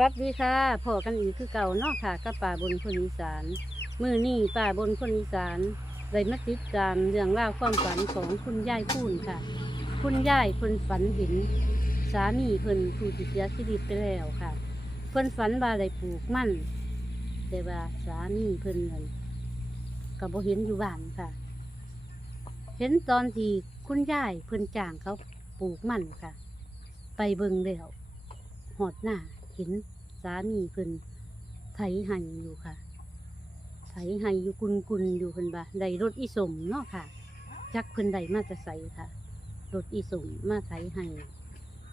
วัสดีค่ะพ่อกันอีกคือเก่าเนาะค่ะกับป่าบนคนอีสาน มือนี่ป่าบนคนอีสานได้มาติดตามเรื่องราวความฝันของคุณยายพูนค่ะ คุณยายเพิ่นฝันเห็นสามีเพิ่นผู้ที่เสียชีวิตไปแล้วค่ะ เพิ่นฝันว่าได้ปลูกมันแต่ว่าสามีเพิ่นนั่นก็บ่เห็นอยู่บ้านค่ะ เห็นตอนที่คุณยายเพิ่นจ้างเขาปลูกมันค่ะ ไปเบิ่งแล้วหอดหน้า ห็นสามีเพิ่นไถไห้อยู่ค่ะไถไห้อยู่กุนกุนอยู่เพิ่นบ่าได้รถอีสมเนาะค่ะ จักเพิ่นได้มาจะใส่ค่ะ รถอีสมมาไถไห้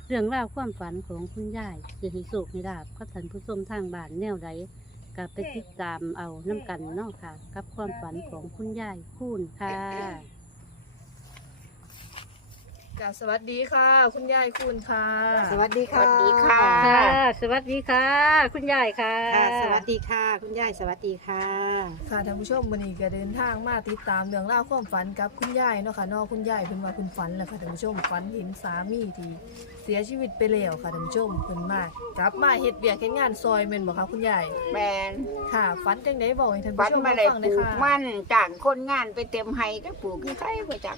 เรื่องราวความฝันของคุณยายจะให้โศกให้ลาบก็ท่านผู้ชมทางบ้านแนวใดก็ไปติดตามเอาน้ำกันเนาะค่ะ กับความฝันของคุณยายคูณค่ะ กราบสวัสดีค่ะ คุณยายคุณค่ะ สวัสดีค่ะสวัสดีค่ะ ค่ะ สวัสดีค่ะ คุณยายค่ะ ค่ะ สวัสดีค่ะ คุณยายสวัสดีค่ะค่ะท่านผู้ชมวันนี้ก็เดินทางมาติดตามเรื่องเล่าวความฝันกับคุณยายเนาะค่ะเนอกคุณยายเพิ่นว่าคุณฝันแหละค่ะท่านผู้ชมฝันเห็นสามีที่เสียชีวิตไปแล้วค่ะท่านผู้ชมเพิ่นมากลับมาเฮ็ดเวียกเฮ็ดงานซอยแม่นบ่คะคุณยายแมนค่ะฝันจังไดบอกให้ท่านฝัผู้นชมมาได้ได้ฟังปเลยลูกค่ะมันจ้างคนงานไปเต็มไห้ก็ปลูกที่ใครบ่จัก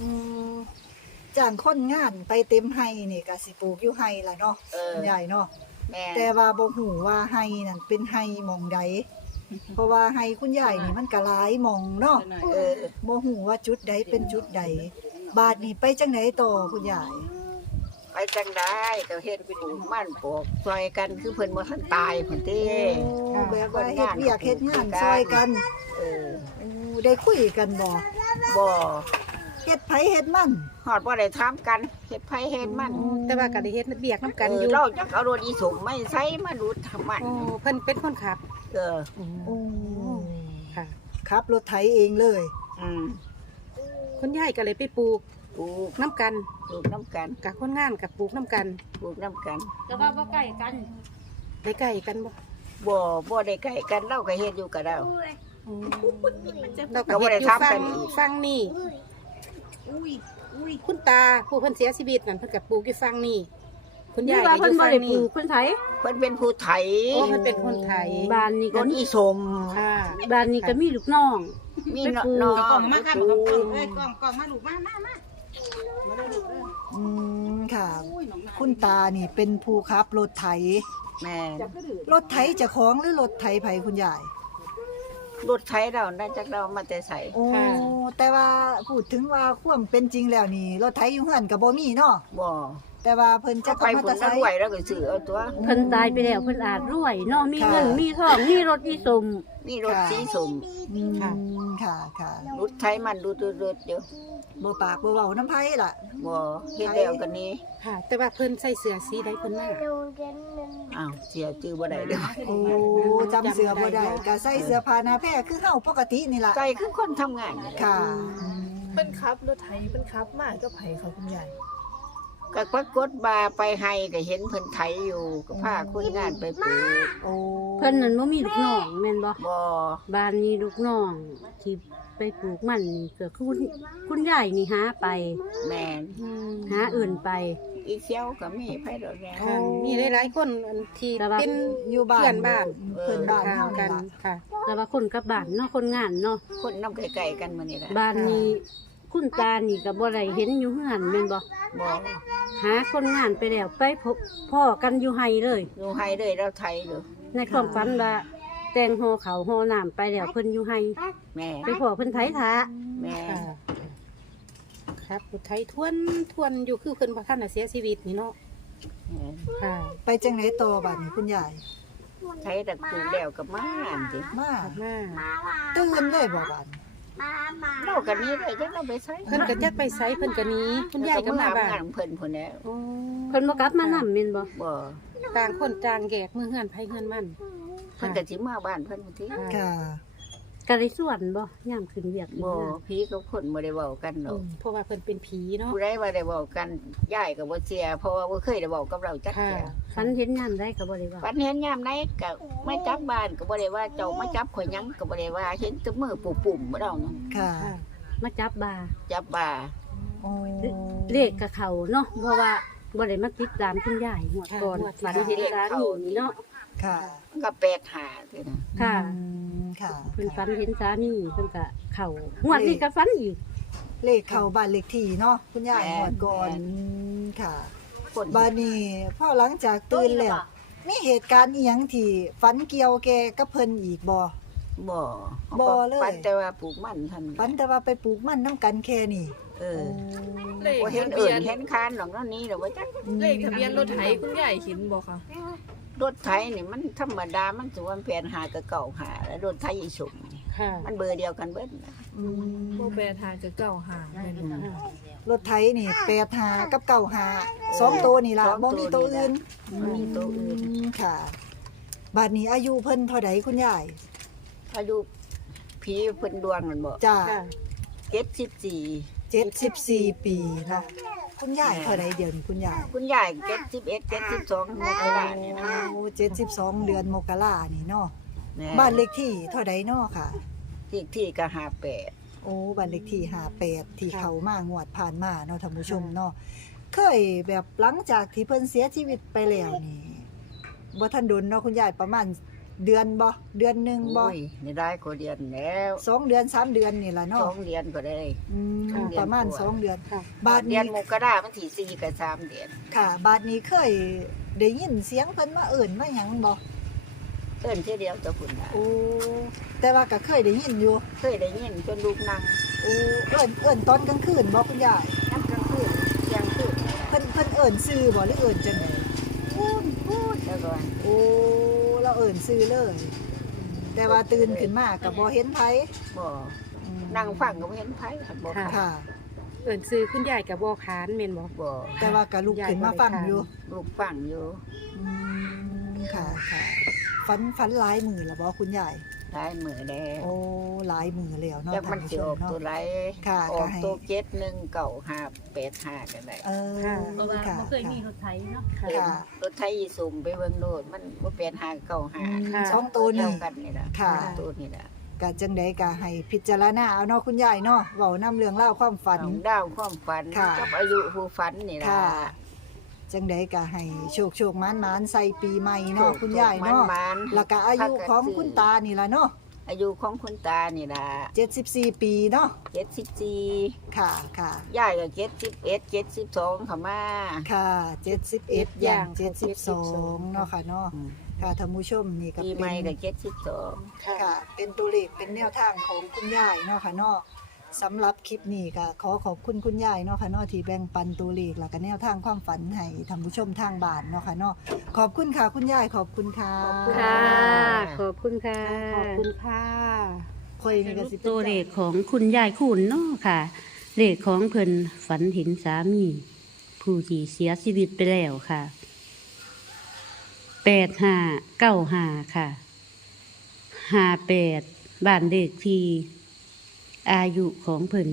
อืม จ้างคนงานไปเต็มไห้นี่ก็สิปลูกอยู่ไห้ล่ะเนาะเออคุณยายเนาะแม่นแต่ว่าบ่ฮู้ว่าไห้นั่นเป็นไห้หมองใดเพราะว่าไห้คุณยายนี่มันก็หลายหมองเนาะเออบ่ฮู้ว่าจุดใดเป็นจุดใด บาดนี้ไปจังไดต่อคุณยายไปจังได้ก็เฮ็ดปลูกมันปลูกซอยกันคือเพิ่นบ่ทันตายพุ่นติโอ้แบบว่าเฮ็ดเวียกเฮ็ดงานซอยกันเออโอ้ได้คุยกันบ่บ่เฮ็ดไผเฮ็ดมันฮ อดบ่ได้ถามกันเฮ็ดไผเฮ็ดมันแต่ว่าก็ได้เฮ็ดเบียกน้ำกันเอออยู่เราจักเอารถอีสมไม่ใช้มาดูดทำมันโอ้เพิ่นเป็นคนขับเออโอ้ค่ะขับรถไถเองเลยอืมคุณยายก็เลยไปปลูกปลูกน้ำกันปลูกน้ำกันกับคนงานกับปลูกน้ำกันปลูกน้ำกันแต่ว่าบ่ใกล้กันได้ใกล้กันบ่บ่บ่ได้ใกล้กันเราก็เฮ็ดอยู่กับเราเราก็ก็บ่เฮ็ดได้อยู่ทำฟักังน อีกฟังนี่คุณตาผู้เพิ่นเสียชีวิตนั่นเพิ่นก็ปลูกอยู่ฟังนี่คุณนี่ยายว่าก็อเพิ่นยู่บ่ฟังได้ปนี่ลูกเพิ่นไถเพิ่นเป็นผู้ไถโอ้เพิ่นเป็นคนไทยบ้านนี้รก็ถมีอีสม ค่ะบ้านนี้ก็มีลูกน้อง มีไปน้ปลูกองกล่องมาค่ะปลูกล่องกเอ้ยกล่องกล่องมาลูกมามามาอืมค่ะคุณตานี่เป็นผู้ขับรถไถแม่นรถไถเจะคล้าของหรือรถไถไผคุณยาย รถไถเราได้จากเรามาแต่ใส่โอ้แต่ว่าพูดถึงว่าความเป็นจริงแล้วนี่รถไถอยู่เฮือนก็บ่มีเนาะบ่แต่ว่าเพิ่นจะจะขัไปบมอผเตลอร์ไซนั้นค์ไหวแล้วก็ซื้อเอาตัว เพิ่นตายไปแล้วเพิ่นอาจรวยเนาะมีค่ะเงินมีทองมีรถอีสม นี่รถสีสมอืมค่ะค่ะ รถไถมันดูดรถเดี๋ยว บ่ปากบ่เว้าน้ำไผล่ะ บ่เฮ็ดแล้วกันนี้ค่ะ แต่ว่าเพิ่นใส่เสื้อสีใดเพิ่นมา อ้าวเสียจื้อบ่ได้เด้อโอ้จำเสื้อบ่ได้ก็ใส่เสื้อผ้าหน้าแพรคือเฮาปกตินี่ล่ะใจคือคนทำงานนี่แหละค่ะเพิ่นขับรถไถเพิ่นขับมากับไผค่ะคุณยาย ก็ปรากฏว่าไปให้ก็เห็นเพิ่นไถอยู่ก็พาคนงานไปปลูกโอ้เพิ่นนั่นบ่มีลูกน้องแม่นบ่บ่บ้านนี้ลูกน้องที่ไปปลูกมันนี่ก็คือคุณคุณยายนี่หาไปแม่นหาอื่นไป อีเสียวก็มีไผดอกแล้ค่ะมีหลายๆคนอันที่แต่ว่าเป็นอยู่บ้านเพื่อนบ้านเพื่อนบ้านค่ะเฮากันี่นล่ะค่ะแต่ว่าคนกับบ้านเนาะคนงานเนาะคนนำไกลๆกันมื้อนี้แหละบ้านนี้ คุณตานี่ก็บ่ได้เห็นอยู่เฮือนแม่นบ่บ่หาคนงานไปแล้วไปพบพ่อกันอยู่ไห้เลย อยู่ให้เลยเราไถอยู่ในความฝันว่าแต่งห่อเขาวห่อน้ำไปแล้วเพิ่นอยู่ไห้แม่ไปพ่อเพิ่นไถทาแม่ค่ะครับอุทัยทวนทวนอยู่คือเพิ่นบ่ทันน่ะเสียชีวิตนี่เนาะแม่ค่ะ ไปจังไหนต่อบัดนี้คุณยายไถแต่ปลูกแล้วก็มาอันติมามา ตื่นเลยบ่บัด เรากันนี้เลยจังเราไปใช้เพิ่นก็จักไปไสเพิ่นก็หนี้คุณยายก็มาบ้านงานเพิ่นพุ่นแล้วโอ้เพิ่นบ่กลับมานำแม่นบ่บ่ต่างคนต่างแยกมือเฮือนไผเฮือนมันเพิ่นก็สิมาบ้านเพิ่นพุ่นติ ค่ะ ก็ได้ส่วนบ่ยามขึ้นเวียกบ่พี่กับคนบ่ได้เว้ากันหรอือกมเพราะว่าเพิ่นเป็นผีเนาะผู้ใดว่าได้เว้ากันยายก็บ่เสียเพราะว่าบ่เคยได้เว้ากับเราจักค่ะเที่ยฝันเห็นยามใดก็บ่ได้ว่าฝันเห็นยามไหนก็มาจับบ้านก็บ่ได้ว่าเจ้ามาจับข่อยหยังก็บ่ได้ว่าเห็นแต่มือปุ่มๆบ่ดอกเนาะค่ะค่ะมาจับบ่าจับบ่าโอ้เลขกับเขาเนาะเพราะว่าบ่ได้มาติดตามคุณยายหวดก่อนค่ะฝันเห็นสามีนี่เนาะ ค่ะมันก็แปลกหาคือนะค่ะอืมค่ะ เพิ่นฝันเห็นสามีเพิ่นก็เข้าหวดนี้ก็ฝันอีก เลขเข้าบ้านเลขที่เนาะคุณยายหมดก่อนอืมค่ะคนบ้านนี้พอหลังจากตื่นแล้วมีเหตุการณ์อีหยังที่ฝันเกี่ยวแกกับเพิ่นอีกบ่ บ่บ่เลยฝันแต่ว่าปลูกมันทำฝันแต่ว่าไปปลูกมันน้ำกันแค่นี้เออเลขบ่เห็นทะเอื่เบีนยนเห็นคานหรอกเนั่นนี้หรอกว่าจักเลขทะเบียนรถไถคุณยายเห็นบ่คะ รถไถนี่มันธรรมดา มันสิว่าแผนหากับเก่าหาแล้วรถไถอีสุมนี่ค่ะมันเบอร์เดียวกันเบิดนะอืมบ่แปลทางจะเก้าหาแม่นบ่รถไถนี่แปดหากับเก้าหาสองตัวนี่ล่ะสองบ่มีตัวอื่นบ่มีตัวอื่นมค่ะบัดนี้อายุเพิ่นเท่าใดคุณยายถ้าดูผีเพิ่นดวงมันบ่จ้าค่ะ74เจ็ดสิบสี่ปีเนาะ คุณยายเท่าใดเดี๋ยวนี้คุณยายคุณยาย71 72มกราเนี่ยนะโอ้เจ็ดสิบสองเดือนมกรานี่เนาะแม่บ้านเลขที่เท่าใดเนาะค่ะ ที่ที่ก็58โอ้บ้านเลขที่หาแปดที่เขามางวดผ่านมาเนาะท่านผู้ชมเนาะเคยแบบหลังจากที่เพิ่นเสียชีวิตไปแล้วนี่บ่ทันโดนเนาะคุณยายประมาณ เดือนบ่เดือนหนึงบ่โอ้ยนี่ได้ก็เดือนแล้วสองเดือนสามเดือนนี่ล่ะสเนาะองเดือนก็ได้ อืมสองเดือนประมาณกว่า สองเดือน ค่ะ บาทเดืนี้อนมกรามันที่สี่กับสามเดือนค่ะ บาทนี้เคยได้ยินเสียงเพิ่นมาเอิ่นมาหยังบ่เอิ้นเท่ยเดียวจะคุณนะโอ้แต่ว่าก็เคยได้ยินอยู่เคยได้ยินจนลูกนั่งโอ้เอิ่นเอิ่นตอนกลางคืนบ่คุณยายนั่งกลางคืนเที่ยงคืนเพิ่นเพิ่นเอิ่นซื่อบ่หรือเอิ่นจังไดพูดพูดแล้วก็โอ้ เราเอิ่นซื่อเลย แต่ว่าตื่นขึ้นมาก็บ่เห็นไผบ่อืมนั่งฟังก็บ่เห็นไผบ่ค่ะ ค่ะ เอิ้นซื้อคุณยายกับบ่ขานแม่นบ่ บ่แต่ว่าก็ลุกขึ้นมาฟังอยู่ลูกฟังอยู่อืมค่ะค่ะฝันฝันหลายมือแล้วบ่คุณยาย ได้มือแล้วโอ้หลายมือแล้วเนาะจักมันท่าสิผู้ออกเนาะ ตัวไรค่ะออกก็ให้ ตัวเจ็ดหนึ่งเก่าห้าแปดห้ากันได้เออค่ะเพราะว่าค่ะ บ่เคยมีรถไถเนาะค่ะ ค่ะ รถไทยอีสุ่มไปเบิ่งโลดมันบ่แปดห้าเก่าห้าค่ะสองตัวเดีนี่ยวกันนี่ล่ะค่ะตัวนี่ล่ะกะจังใดกะให้พิจารณาเอาเนาะคุณยายเนาะเว้านํเรื่องเล่าวความฝัน ของดาวความฝันค่ะกับอายุผู้ฝันนี่ล่ะค่ะ จังใดกะให้โชคโชคหมานหมานใส่ปีใหม่เนาะคุณยายเนาะมันๆแล้วก็อายุของคุณตานี่ล่ะเนาะอายุของคุณตานี่ล่ะ74 ปีเนาะ74ค่ะค่ะยายก็71 72เข้ามา ค่ะ71อย่าง72เนาะค่ะเนาะอืม ค่ะท่านผู้ชมนี่ก็ปีเป็ใหม่ก็น72ค่ะค่ะ เป็นตัวเลขเป็นแนวทางของคุณยายเนาะค่ะเนาะ สำหรับคลิปนี้ก็ขอขอบคุณคุณยายเนาะค่ะเนาะที่แบ่งปันตัวเลขแล้วก็แนวทางความฝันให้ท่านผู้ชมทางบ้านเนาะค่ะเนาะขอบคุณค่ะคุณยายขอบคุณค่ะค่ะ ขอบคุณค่ะขอบคุณค่ะคอยนี่ก็สิป็นตัวเลขของคุณยายคุณเนาะค่ะ เลขของเพิ่นฝันเห็นสามี ผู้ที่เสียชีวิตไปแล้วค่ะแปดห้าเก้าห้าค่ะห้าแปดบ้านเลขที่ อายุของเพิ่น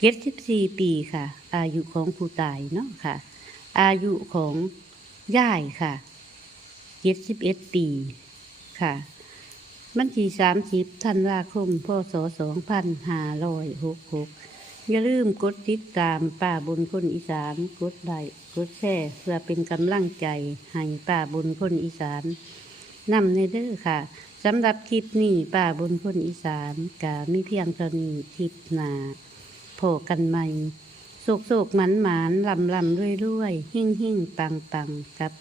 เจ็ดสิบสี่ปีค่ะ อายุของผู้ตายเนาะค่ะ อายุของย่ายค่ะเจ็ดสิบเอ็ดปีค่ะบัญชีสามสิบธันว่าคมพศสองพันห้าร้อยหกหกอย่าลืมกดติดตามป่าบนคนอีสานกดไลค์กดแชร์เพื่อเป็นกำลังใจให้ป่าบนคนอีสานนำในเด้อค่ะ สำหรับคลิปนี้ป่าบนคนอีสานกะมีเพียงเท่านี้คลิปหนาโผกันใหม่สุกสุกหมันหมานลำลำด้วยด้วยหิ่งหิ่งปังปังกับ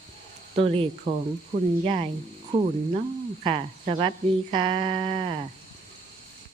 ตัวเลขของคุณยายคุณเนาะค่ะ สวัสดีค่ะ